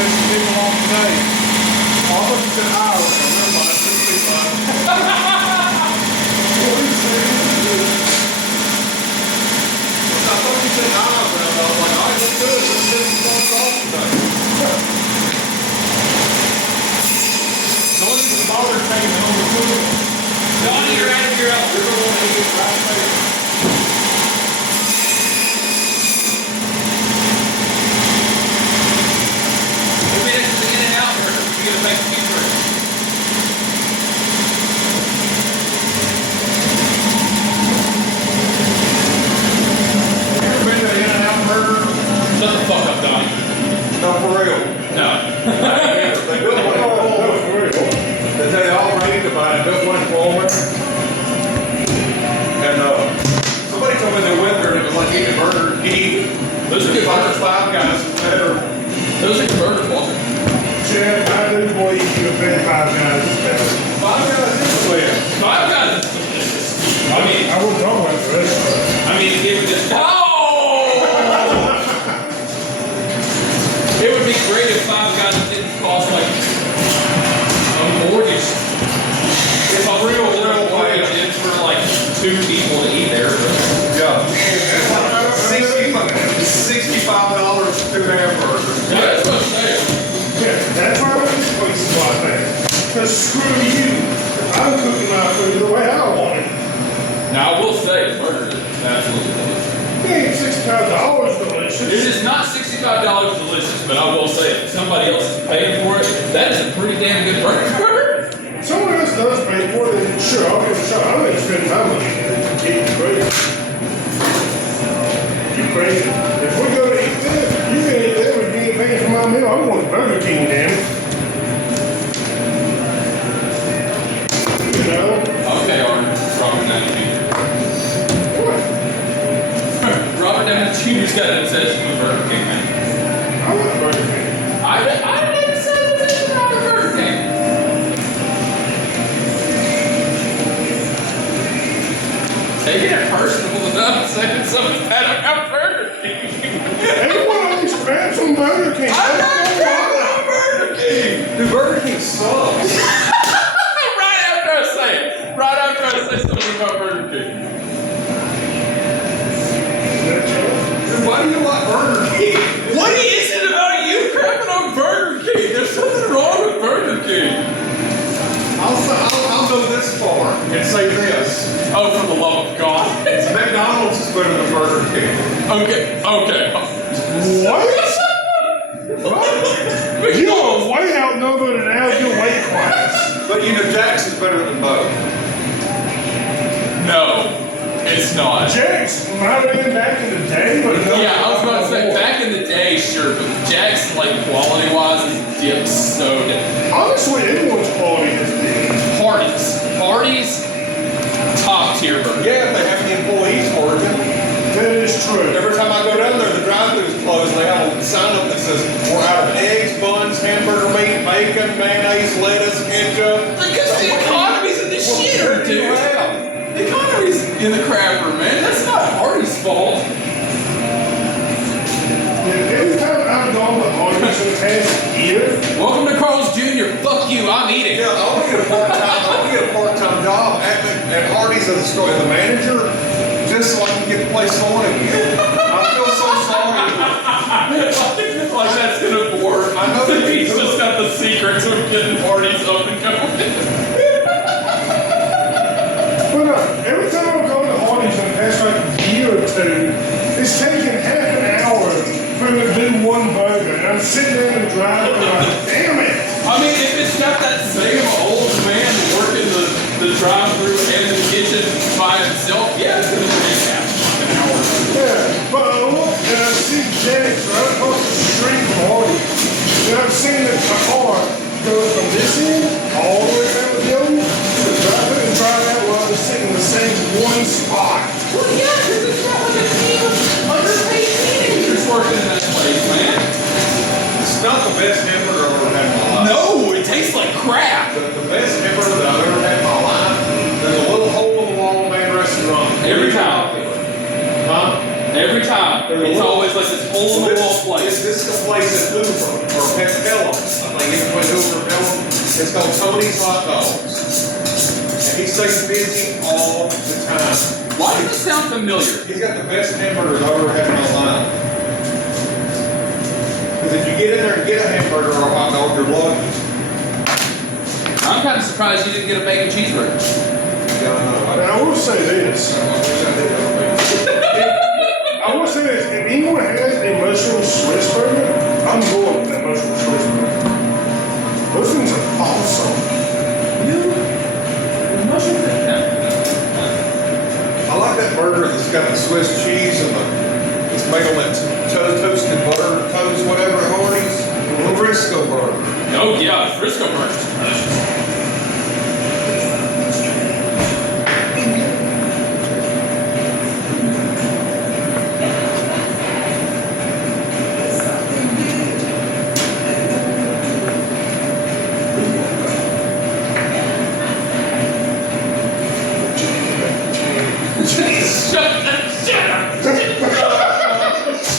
people on today. All of us in Iowa. Never mind. I thought you said Iowa, but I was like, all right, let's do it. Let's get some more calls today. No one even bothered taking home the food. Johnny, you're out of here. You're the one that gets right there. Maybe this is the in and out burger. You're going to make a few burgers. Ever been to an in and out burger? Shut the fuck up, Donnie. No, for real. No. They put one on Walmart. For real. They all ready to buy it. Just went to Walmart. And somebody told me they went there and it was like eating a burger. Those are good burgers. Five Guys better. Those are good burgers, Walter. Chad, I do believe you have been Five Guys is better. Five Guys is the way. Five Guys is delicious. I mean, I wouldn't talk about the restaurant. I mean, it would just. It would be great if Five Guys didn't cost like a mortgage. It's a real mortgage is for like 2 people to eat there. Yeah. $65 for 2 hamburgers. Yeah, that's what I'm saying. Yeah, that's why this place is like that. Because screw you. I'm cooking my food the way I want it. Now, I will say, the burger is absolutely delicious. It ain't $65 delicious. It is not $65 delicious, but I will say, if somebody else is paying for it, that is a pretty damn good burger. Someone else does pay for it, then sure, I'll give it a shot. I'm going to spend my money to keep it crazy. You crazy. If we go to eat there, you can eat there with me paying for my meal. I'm going to Burger King, damn it. You know? Okay, Robert Downey Jr. What? Robert Downey Jr.'s got an obsession with Burger King, man. I love Burger King. I didn't say an obsession with Burger King. Taking it personal without saying something bad about Burger King. Everyone always grabs on Burger King. I'm not grabbing on Burger King. Dude, Burger King sucks. Right after I say something about Burger King. Dude, why do you like Burger King? What is it about you crapping on Burger King? There's something wrong with Burger King. I'll go this far and say this. Oh, for the love of God. McDonald's is better than Burger King. Okay. What? What? You are way outnumbered and out of your weight class. But you know, Jack's is better than both. No, it's not. Jack's might have been back in the day, but no. Yeah, I was about to say, back in the day, sure, but Jack's, like, quality-wise, is dipped so down. Honestly, anyone's quality is dipped. Parties, top-tier burger. Yeah, if they have the employees working. That is true. Every time I go down there, the drive-thru's closed, they have a sign up that says, we're out of eggs, buns, hamburger meat, bacon, mayonnaise, lettuce, ketchup. Because the economy's in the shitter, dude. The economy's in the crapper, man. That's not Hardy's fault. Every time I've gone to Hardy's in the past year. Welcome to Carl's Jr. Fuck you, I'm eating. Yeah, I want to get a part-time job at Hardy's as the manager, just so I can get the place going again. I feel so sorry. I think like that's gonna work. I know that he's just got the secrets of getting Hardy's up and going. Every time I'm going to Hardy's in the past like a year or two, it's taking half an hour for them to do one burger. And I'm sitting there in the drive-thru like, damn it. I mean, if it's got that same old man working the drive-thru and the kitchen by himself, yeah, it's going to take half an hour. Yeah, but I look and I see Jack's right across the street from Hardy's. And I've seen the car go from this end all the way down the building to the drive-thru and drive out while they're sitting in the same one spot. Well, yeah, because it's got like a team of underpaid teenagers working in that place, man. It's not the best hamburger I've ever had in my life. No, it tastes like crap. The best hamburger that I've ever had in my life, there's a little hole in the wall, man, restaurant. Every time. Huh? Every time. It's always like this hole in the wall place. This is the place in Hoover, or Pell It's called Tony's Hot Dogs. And he stays busy all the time. Why does it sound familiar? He's got the best hamburgers I've ever had in my life. Because if you get in there and get a hamburger or a hot dog, you're lucky. I'm kind of surprised you didn't get a bacon cheeseburger. Yeah, Now, I will say this. I will say this. If anyone has a mushroom Swiss burger, I'm going with that mushroom Swiss burger. Those things are awesome. I like that burger that's got the Swiss cheese and it's made on that toasted butter toast, whatever at Hardee's. The Frisco burger. Oh yeah, Frisco burgers.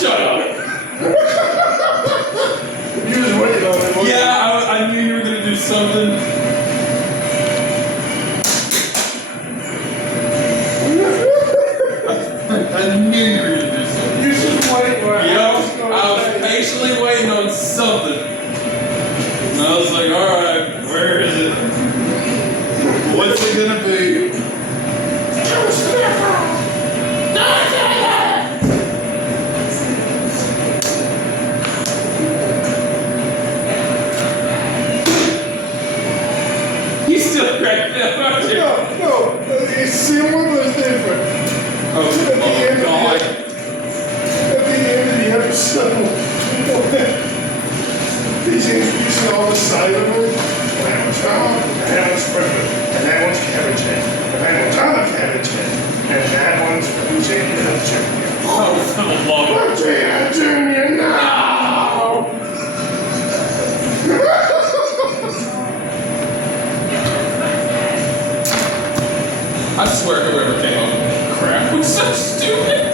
Shut up. You just waited on it. Yeah, I knew you were going to do something. I knew you were going to do something. You just waiting on it. I was patiently waiting on something. And I was like, alright, where is it? What's it going to be? No, it's similar but it's different. Oh, God. At the end of the episode, he's introducing all the cinnamon. That one's wrong, and that one's perfect, and that one's cabbage head, and that one's not a cabbage head, and that one's Virginia Junior. Oh, for the love of Virginia Junior, no! I swear whoever came up with that crap was so stupid.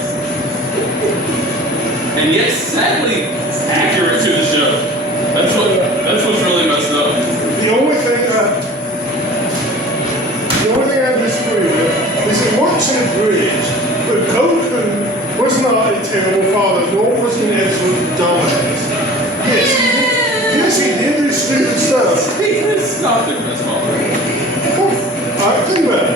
And yet sadly accurate to the show. That's what's really messed up. The only thing I disagree with is it works in a bridge, but Goku was not a terrible father, nor was he an absolute dumbass. Yes, he did do stupid stuff. He is not the best father. Alright, think about it.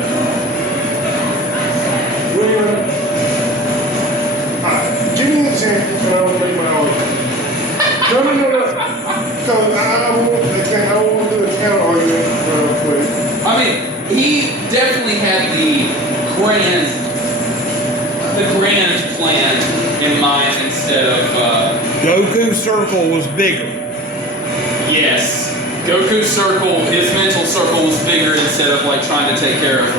Alright, give me an example and I'll make my argument. No. Because I won't do a counter argument real quick. I mean, he definitely had the grand plan in mind instead of Goku's circle was bigger. yes. Goku's circle, his mental circle was bigger instead of like trying to take care of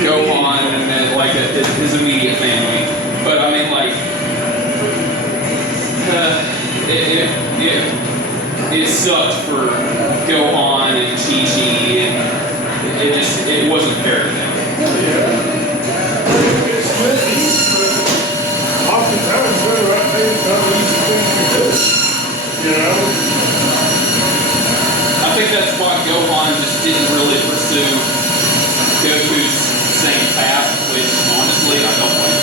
Gohan and then like his immediate family. But I mean like it sucked for Gohan and Chi-Chi and it wasn't fair to them. It's not easy, but oftentimes the right thing is not an easy thing to do. You know? I think that's why Gohan just didn't really pursue Goku's same path, which honestly I don't like.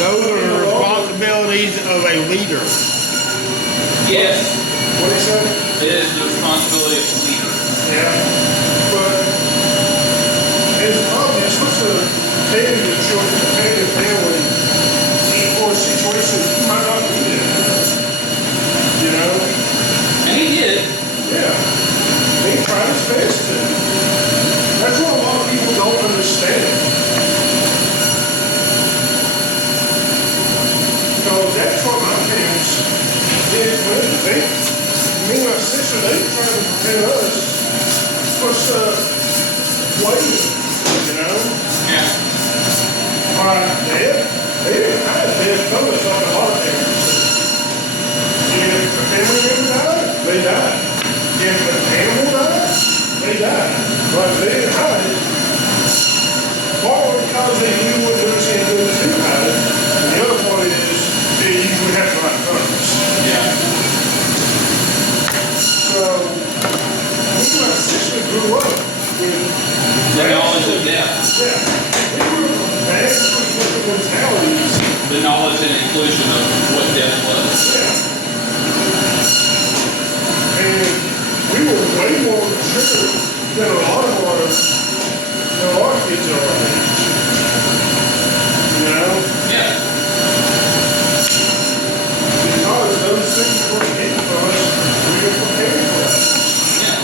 Those are the responsibilities of a leader. Yes, What do you say? it is the responsibility of the leader. Yeah. But it's obvious, you're supposed to prepare your children, prepare your family for situations you might not be in. You know? And he did. Yeah. He tried his best to. That's what a lot of people don't understand. Because that's what my parents did when me and my sister, they tried to prepare us for stuff later, you know? Yeah. My dad, they didn't have death notice on the heart cancer. If a family member died, they died. If an animal died, they died. But they didn't hide it. Partly because they knew what they were saying to hide it. And the other part is, they usually have the right funds. Yeah. So, me and my sister grew up with The knowledge of death. yeah, we grew up with bad different mentalities. The knowledge and inclusion of what death was. Yeah. And we were way more mature than a lot of our kids are our age. You know? Yeah. Because those things were hidden from us, we were prepared for us. Yeah.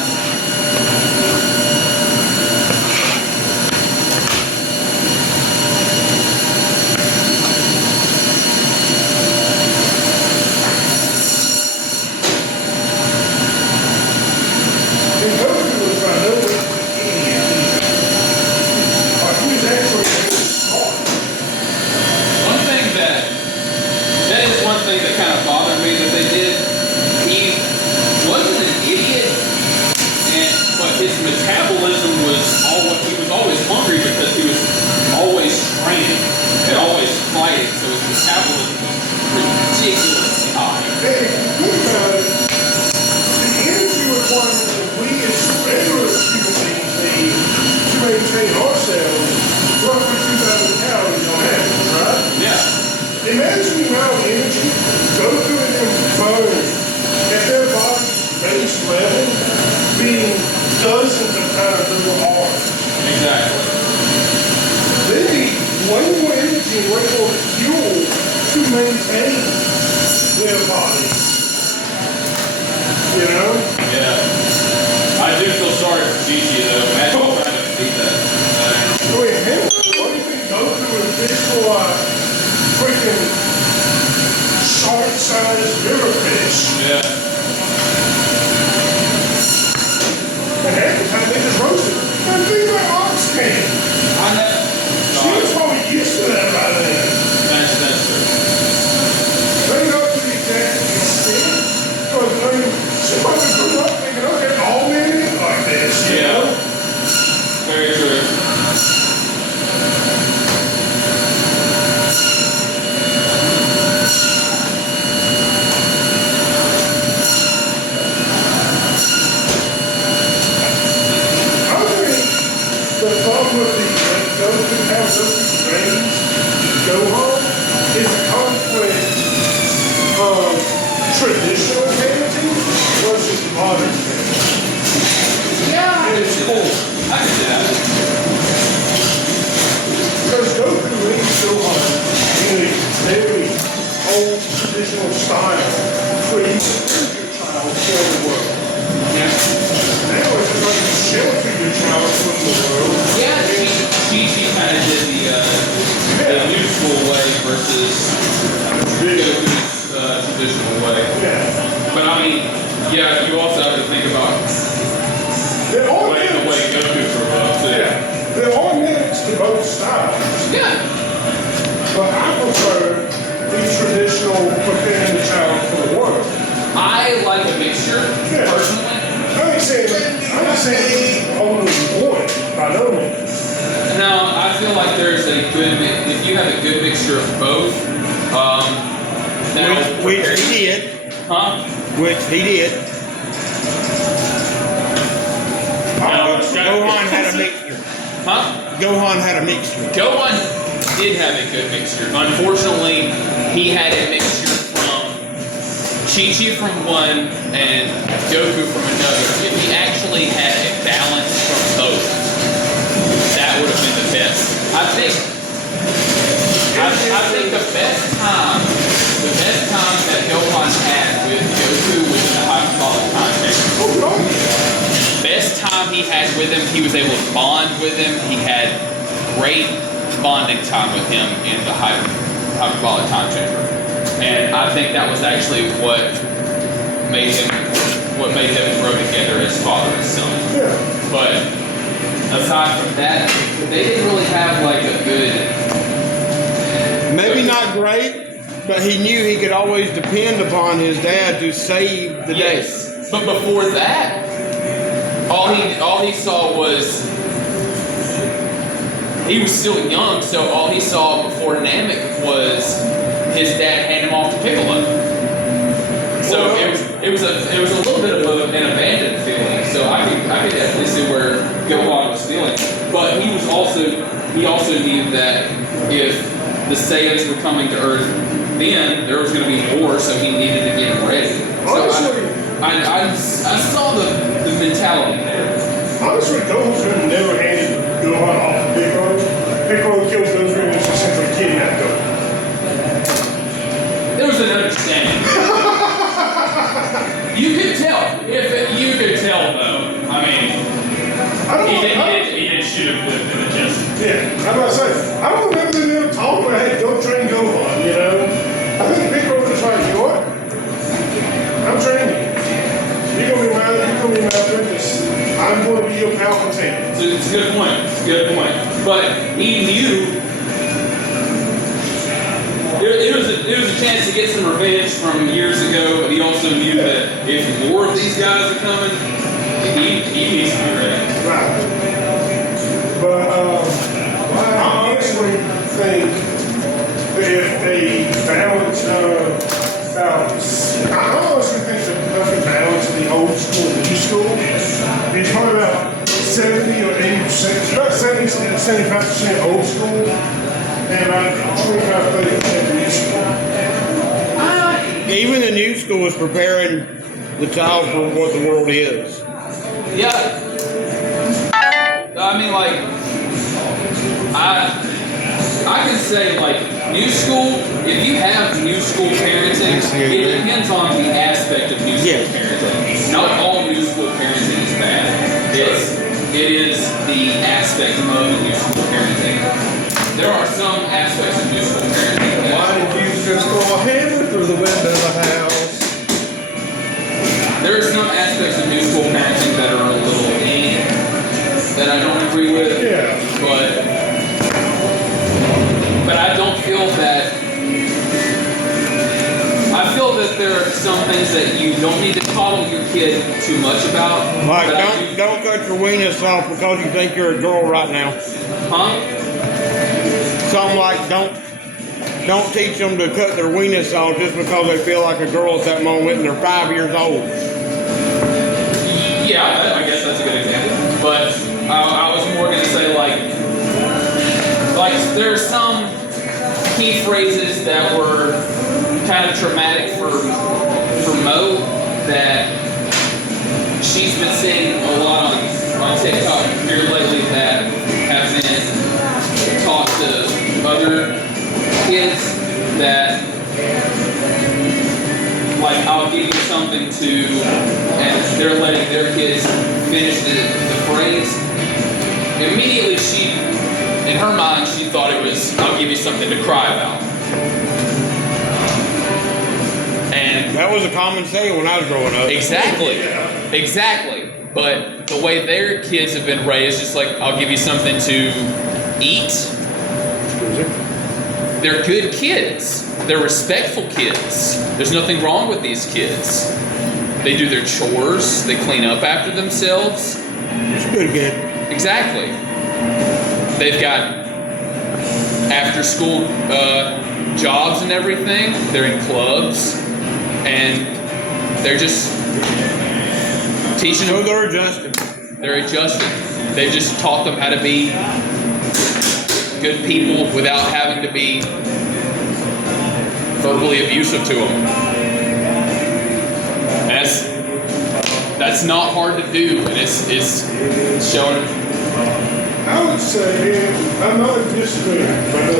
And Goku was by no means an idiot. He was actually really smart. One thing that is one thing that kind of bothered me that they did. He wasn't an idiot, but his metabolism was he was always hungry because he was always training and always fighting, so his metabolism was ridiculously high. Hey, think about it. The energy requirements that we as regular human beings need to maintain ourselves roughly 2,000 calories on average, right? Yeah. Imagine the amount of energy go through and then burn at their body's base level being dozens of times through ours. Exactly. They need way more energy and way more fuel to maintain their bodies. You know? Yeah. I do feel sorry for Gigi though. Imagine trying to beat that. I mean, hell, what do you think go through a visualize freaking shark-sized river fish? Yeah. And half the time they just roast it. And think about ox can. I know. She was probably used to that by then. That's true. They know to the exact extent. Because, I mean, she probably grew up thinking, okay, all men eat like this, you Yeah. know? Very true. I think the problem with those who have those brains go home is a conflict of traditional parenting versus modern parenting. Yeah. And it's cool. I can see that. Because Goku leads so hard in a very old traditional style where you prepare your child for the world. Yeah. Now it's like you shelter your child from the world. Yeah, she kind of did the new school way versus Goku's traditional way. Yeah. But I mean, yeah, you also have to think about There are the way Goku grew up too. Yeah. There are merits to both styles. Yeah. But I prefer the traditional preparing the child for the world. I like a mixture, Yeah. personally. I'm not saying only one, by no means. Now, I feel like there's a good if you have a good mixture of both, that'll Which prepare he you. did. Huh? Which he did. Gohan had a mixture. Huh? Gohan had a mixture. Gohan did have a good mixture. Unfortunately, he had a mixture from Chi-Chi from one and Goku from another. If he actually had a balance from both, that would have been the best. I think the best time that Gohan had with Goku was in the hyperbolic time chamber. Oh, right. Best time he had with him, he was able to bond with him. He had great bonding time with him in the hyperbolic time chamber. And I think that was actually what made them grow together as father and son. Yeah. But aside from that, they didn't really have like a good. Maybe not great, but he knew he could always depend upon his dad to save the day. Yes, but before that, all he saw was he was still young, so all he saw before Namek was his dad hand him off to Piccolo. So it was a little bit of an abandoned feeling. So I could definitely see where Gohan was feeling, but he also knew that if the Saiyans were coming to Earth, then there was going to be war, so he needed to get ready. So I saw the mentality there. Honestly, Goku could have never handed Gohan off to Piccolo. Piccolo killed Goku and just simply kidnapped Goku. There was an understanding. You could tell. You could tell, though. I mean, he did shoot him with the chest. Yeah, I'm about to say, I don't remember them ever talking about, hey, go train Gohan, you know? I think Piccolo was like, you know what? I'm training you. You're going to be my apprentice. I'm going to be your Palpatine. It's a good point. It's a good point. But he knew it was a chance to get some revenge from years ago, but he also knew that if more of these guys are coming, he needs to be ready. Right. But I honestly think that if they balance, I honestly think the perfect balance of the old school and new school is probably about 70 or 80%, about 70 to 75% old school and about 25-30% new school. Even the new school is preparing the child for what the world is. Yeah. I mean, like, I can say, like, new school, if you have new school parenting, it depends on the aspect of new school parenting. Not all new school parenting is bad. It is the aspect of new school parenting. There are some aspects of new school parenting that... Why did you just throw a hammer through the window of the house? There are some aspects of new school parenting that are a little that I don't agree with. Yeah. But I don't feel that. I feel that there are some things that you don't need to coddle your kid too much about. Like, don't cut your weenus off because you think you're a girl right now. Huh? Something like don't teach them to cut their weenus off just because they feel like a girl at that moment and they're 5 years old. Yeah, I guess that's a good example. But I was more going to say like there are some key phrases that were kind of traumatic for Mo that she's been seeing a lot on TikTok here lately that have been taught to other kids that like I'll give you something to, and they're letting their kids finish the phrase. Immediately in her mind, she thought it was, I'll give you something to cry about. And that was a common saying when I was growing up. Exactly. But the way their kids have been raised, just like, I'll give you something to eat. They're good kids. They're respectful kids. There's nothing wrong with these kids. They do their chores. They clean up after themselves. It's good kid. Exactly. They've got after-school jobs and everything. They're in clubs. And they're just teaching them. So they're adjusting. They're adjusting. They've just taught them how to be good people without having to be verbally abusive to them. And that's not hard to do, and it's showing. I would say, I'm not disagreeing, but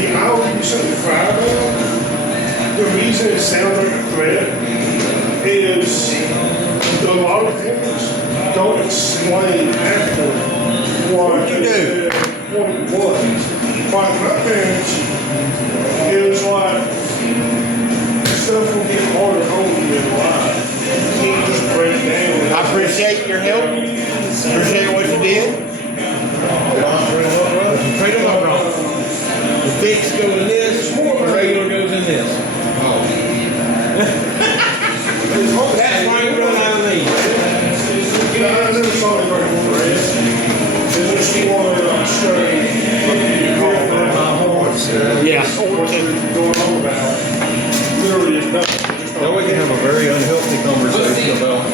you I'll give you something to cry about. The reason it sounds like a threat is a lot of parents don't explain after what You do. what it was. Like my parents, it was like stuff will get harder on you in life. You can't just break down. I appreciate your help. Appreciate what you did. Freedom of wrong. The fix goes in this, the regular goes in this. That's why you run out of these. I never saw it right before this. It's just more straight. Yeah. What you're going on about. Literally is nothing. Then we can have a very unhealthy conversation about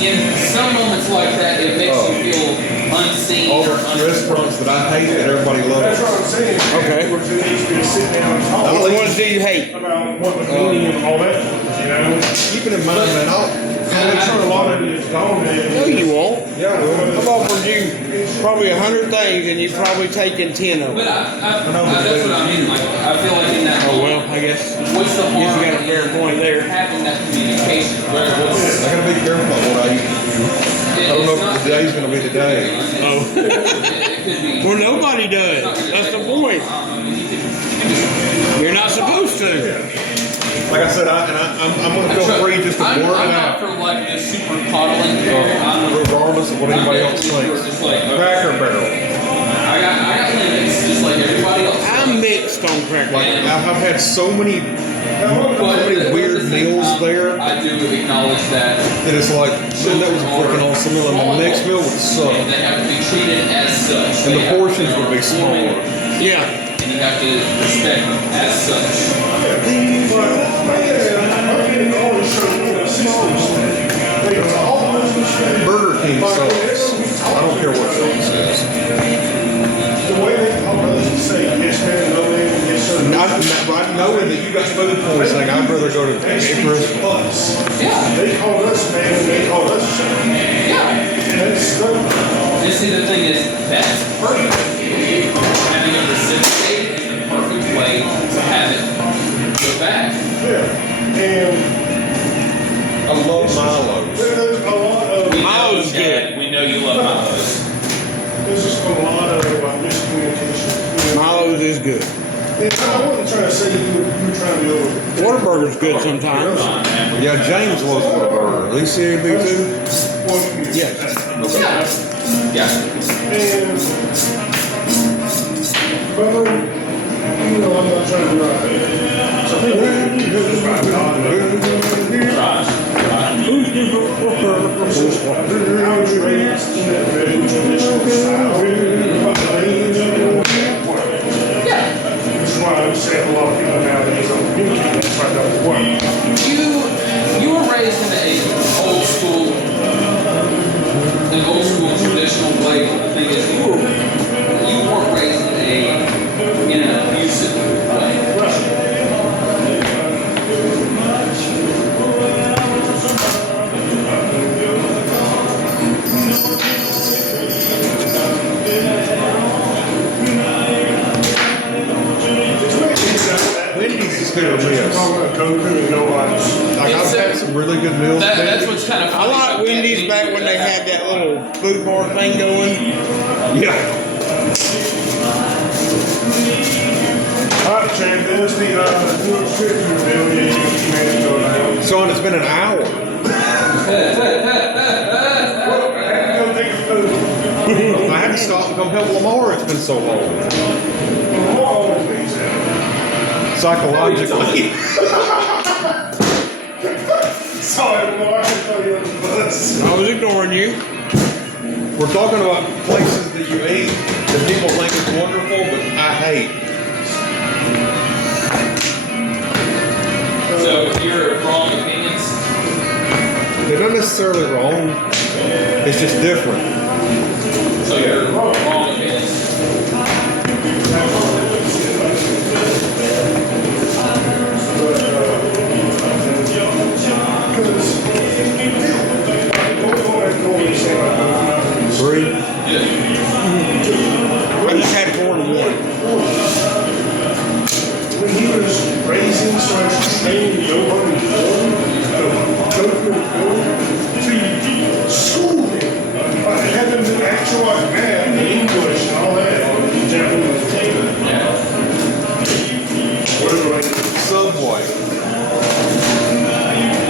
In some moments like that, it makes you feel unseen all or the restaurants that I hate that everybody That's loves. what I'm saying. Okay. We're just going to sit down and talk Which ones do you hate? about what the meaning of all that was, you know? Keeping in mind, man, I'm sure a lot of it is gone, man. No, you won't. yeah, well, I've offered you probably 100 things and you've probably taken 10 of But them. that's what I mean. Like, I feel like in that Oh, moment, well, I guess. what's the harm You got a fair in point there. having that communication? Where I gotta be careful about what I eat. I don't know if today's gonna be the day. Oh. It could be. Well, nobody does. That's the point. You're not supposed to. Like I said, I'm gonna feel free just to blurt I'm it not out, for like the super coddling parent. I'm regardless of what anybody else thinks. Just like, okay, Cracker Barrel. I got limits, just like everybody else. I'm mixed on cracker. I've had so many weird meals there I do acknowledge that. that it's like, man, that was freaking awesome meal, and the next meal would suck. And they have to be treated as such. And They the have to portions would be smaller. Yeah. And you have to respect them as such. Burger King sucks. I don't care what someone says. The way they talk about us say yes man, no man, yes sir. Knowing that you got food poisoning, I'd rather go to Chris. Yeah. They call us man and they call us sir. Yeah. And that's stuff. And see, the thing is, that's perfect. Having it reciprocated is the perfect way to have it go back. Yeah. And I love Milo's. there's a lot of We know, Milo's Dad, good. we know you love Milo's. there's just a lot of miscommunication. Milo's is good. And I wasn't trying to say you were trying to go with Whataburger's good sometimes. Yeah, James loves Whataburger. At least he do too. Yeah. Yeah. And but you know I'm not trying to be right. So people just right now. I was raised in that very traditional style. Which is why I'm saying a lot of people nowadays don't communicate. That's why it doesn't work. You were raised in an old school traditional way. But the thing is, you weren't raised in an abusive way. Wendy's is hit or miss. Like I've had some really good meals. That's what's kind of I funny. like Wendy's back when they had that little food bar thing going. Yeah. Alright, Chad, there's the new script you revealed. Yeah, you got 2 minutes to go now. Son, it's been an hour. I had to stop and come help Lamar. It's been so long. Psychologically. Sorry, Lamar, I thought you were on the bus. I was ignoring you. We're talking about places that you eat that people think is wonderful, but I hate. So your wrong opinions. They're not necessarily wrong. It's just different. So your wrong opinions. Three. I just had 4 in 1. martial arts math and English and all that. Or Japanese. Yeah. Whatever it is. Subway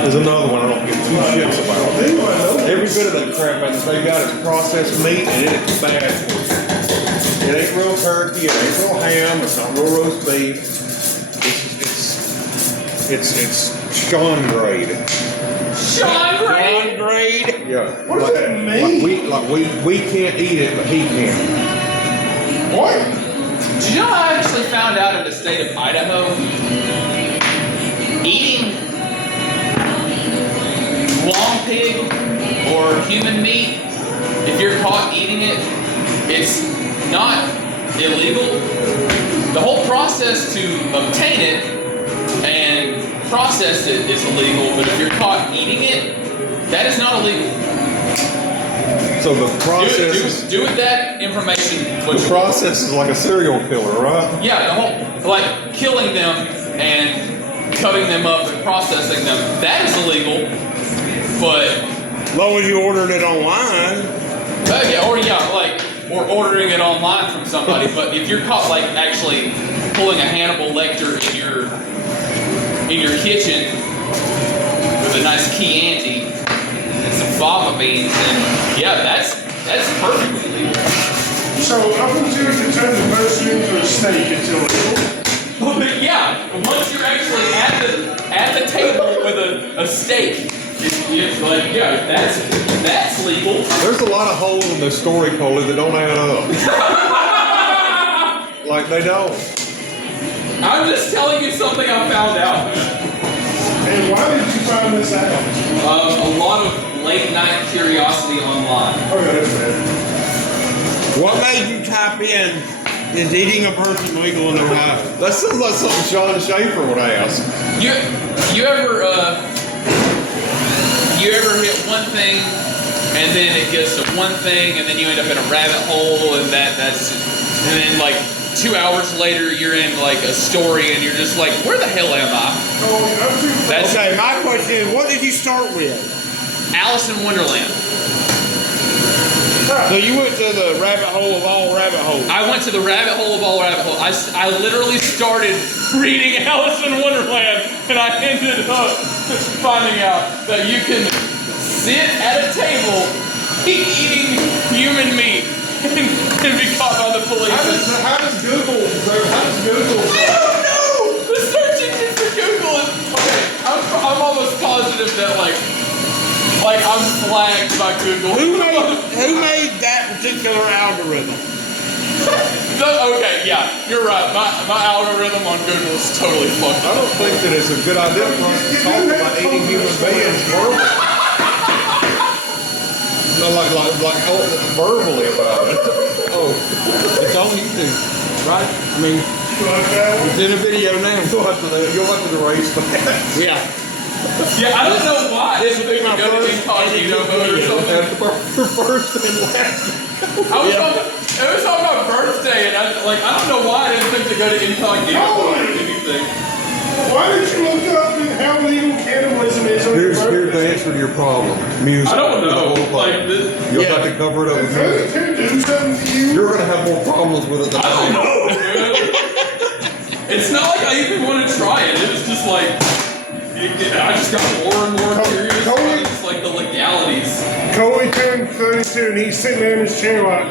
is another one I don't give two shits about. Every bit of that crap, man, they got is processed meat and it's bad for you. It ain't real turkey, it ain't real ham, it's not real roast beef. It's Sean grade. Sean Gray. grade. Yeah. What does that mean? Like we can't eat it, but he can. What? Did you know I actually found out in the state of Idaho, eating long pig or human meat, if you're caught eating it, it's not illegal. The whole process to obtain it and process it is illegal, but if you're caught eating it, that is not illegal. So the process Do with that information what the you process is like a serial killer, right? want. Yeah, the whole, like killing them and cutting them up and processing them, that is illegal, but As long as you ordered it online. or ordering it online from somebody. But if you're caught like actually pulling a Hannibal Lecter in your kitchen with a nice Chianti and some fava beans, then yeah, that's perfectly legal. So up until you can turn the person into a steak, it's illegal. But yeah, once you're actually at the table with a steak, it's like yeah, that's legal. There's a lot of holes in this story, Coley, that don't add up. Like they don't. I'm just telling you something I found out. And why did you find this out? A lot of late night curiosity online. Oh, yeah, that's bad. What made you type in, is eating a person legal in Ohio? That sounds like something Sean Schaefer would ask. You ever hit one thing and then it gets to one thing and then you end up in a rabbit hole and and then like 2 hours later you're in like a story and you're just like, where the hell am I? That's Okay, my question is, what did you start with? Alice in Wonderland. So you went to the rabbit hole of all rabbit holes. I went to the rabbit hole of all rabbit holes. I literally started reading Alice in Wonderland and I ended up finding out that you can sit at a table eating human meat and be caught by the police. How does Google? I don't know! The search engine for Google is... Okay, I'm almost positive that like I'm flagged by Google. Who made that particular algorithm? Okay, yeah, you're right. My algorithm on Google is totally fucked I up. don't think that it's a good idea for us to talk about eating human beings verbally. No, like verbally about it. Oh, It's on YouTube, right? I mean, it's in a video now. you'll have to erase that. Yeah. Yeah, I don't know why. This would be my Go to first incognito mode or something. Your first and last. It was talking about birthday, and I don't know why I didn't think to go to incognito mode or anything. Why did you look up how legal cannibalism is on your Here's birthday? the answer to your problem. Music. I don't know. The whole Like, thing. You'll have to cover it up with music. Can do something to you? You're gonna have more problems with it than I don't know, dude. It's not like I even want to try it. It was just like, I just got more and more curious about just like the legalities. Coley turned 32 and he's sitting there in his chair like,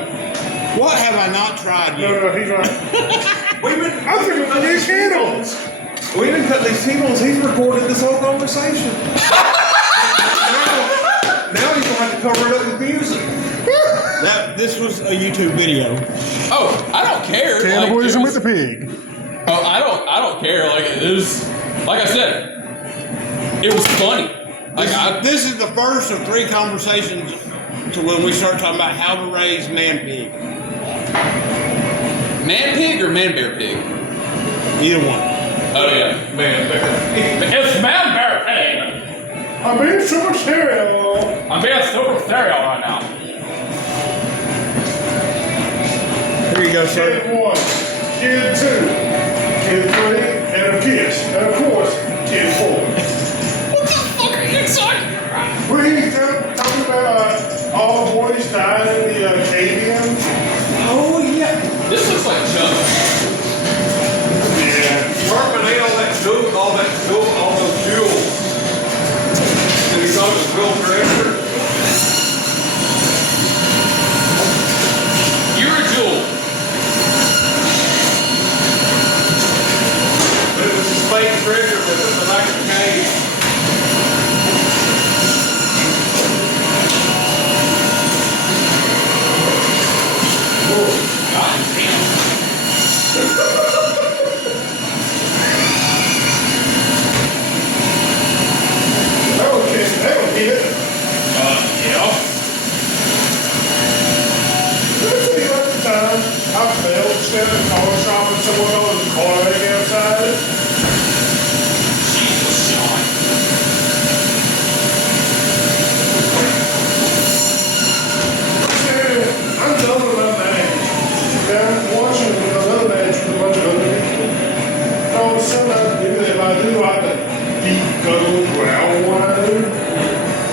What have I not tried yet? no, he's like, I think we're gonna be cannibals. We didn't cut these T-bones. He's recorded this whole conversation. now he's gonna have to cover it up with music. This was a YouTube video. Oh, I don't care. Cannibalism like, with the pig. Oh, I don't care. Like it was, like I said, it was funny. This is the first of 3 conversations to when we start talking about how to raise man pig. Man pig or man bear pig? Either one. Oh yeah, man bear. It's man bear pig. I'm being super serious. I'm being super stereo right now. Here you go, sir. Kid 1, Kid 2, Kid 3, and a kiss. And of course, Kid 4. What the fuck are you talking about? Where he's talking about all the boys dying in the cave God damn.